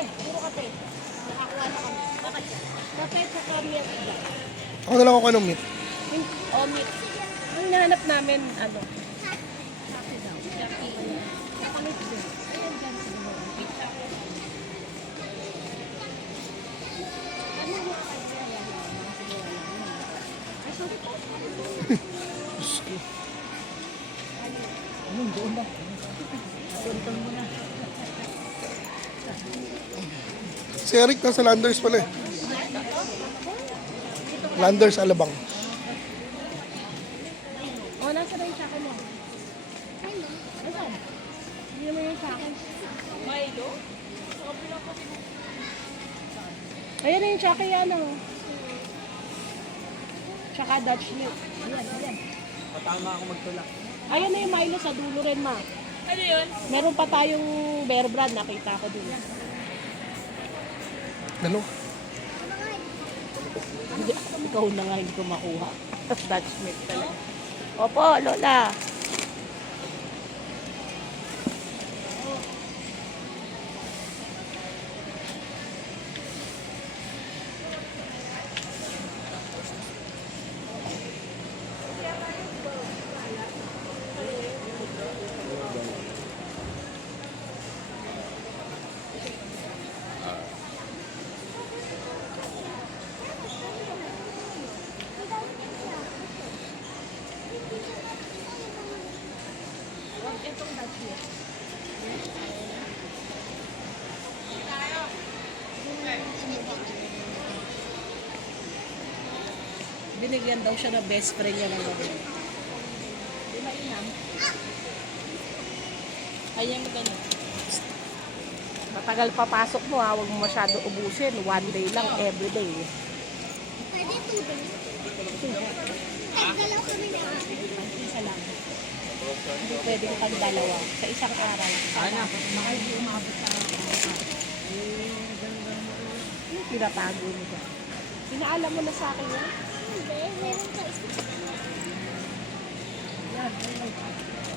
Kape, puro kape. Nakakuha na kami. Bakit? Kape sa milk. Ako na lang ako ng meat. O milk. Ang hinahanap namin, ano? Diyos ko. Si Eric nasa Landers pala eh. Landers Alabang. O, nasa na yung saka mo? Nasaan? Hindi naman yung saka. Milo? Ayan na yung saka yan, oh. Tsaka Dutch milk. Ayan. Patama ako magtulak. Ayan na yung Milo sa dulo rin, ma. Ano yun? Meron pa tayong Bear Brand, nakita ko dun. Ano? Hindi, ikaw na nga hindi ko makuha. Dutch milk talaga. Opo, Lola. Itong Dutch milk. Binigyan daw siya ng best friend niya ng gabi. Di mainam. Ayan mo ganun. Matagal papasok mo ha, huwag mo masyado ubusin. One day lang, every day. Pwede 2 days. Ay, dalaw kami na. Isa lang. Hindi pwedeng pag-dalawa sa isang araw. Ana, Ano pinatago mo dyan? Pinaalam mo na sa akin yan? Hindi, meron ka isa.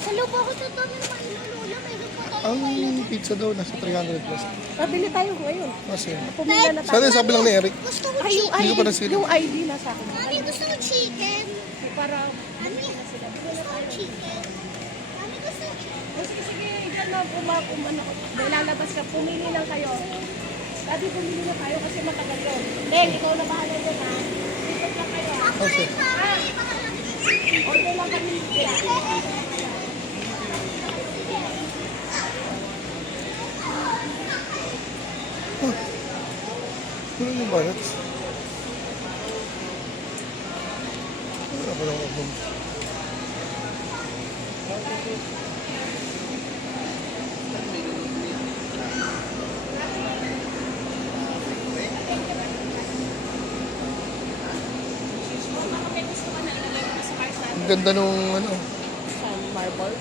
Hello po ako sa dami ng Lola. Meron pa tayo. Ang pizza daw nasa 300 plus. Pabili tayo ngayon. Kasi, Pumila na tayo. sana sabi lang ni Eric. Gusto ko Ay, yung chicken. Hindi ko pa ID, nasilip. yung ID na sa akin. Mami, gusto ko chicken. Para, Mami, gusto ko chicken. Mami, gusto ko chicken. sige, sige, dyan na ano, lalabas ka, pumili lang kayo. Dati pumili na tayo kasi matagal yun. Len, ikaw na bahala yun ha. Ikot lang kayo ha. Okay. Mami, baka lang Order lang kami. Ano yung balat? Ano ba lang ako? Ang ganda nung ano. Sa marble.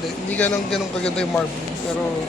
Hindi ganun kaganda yung marble. Pero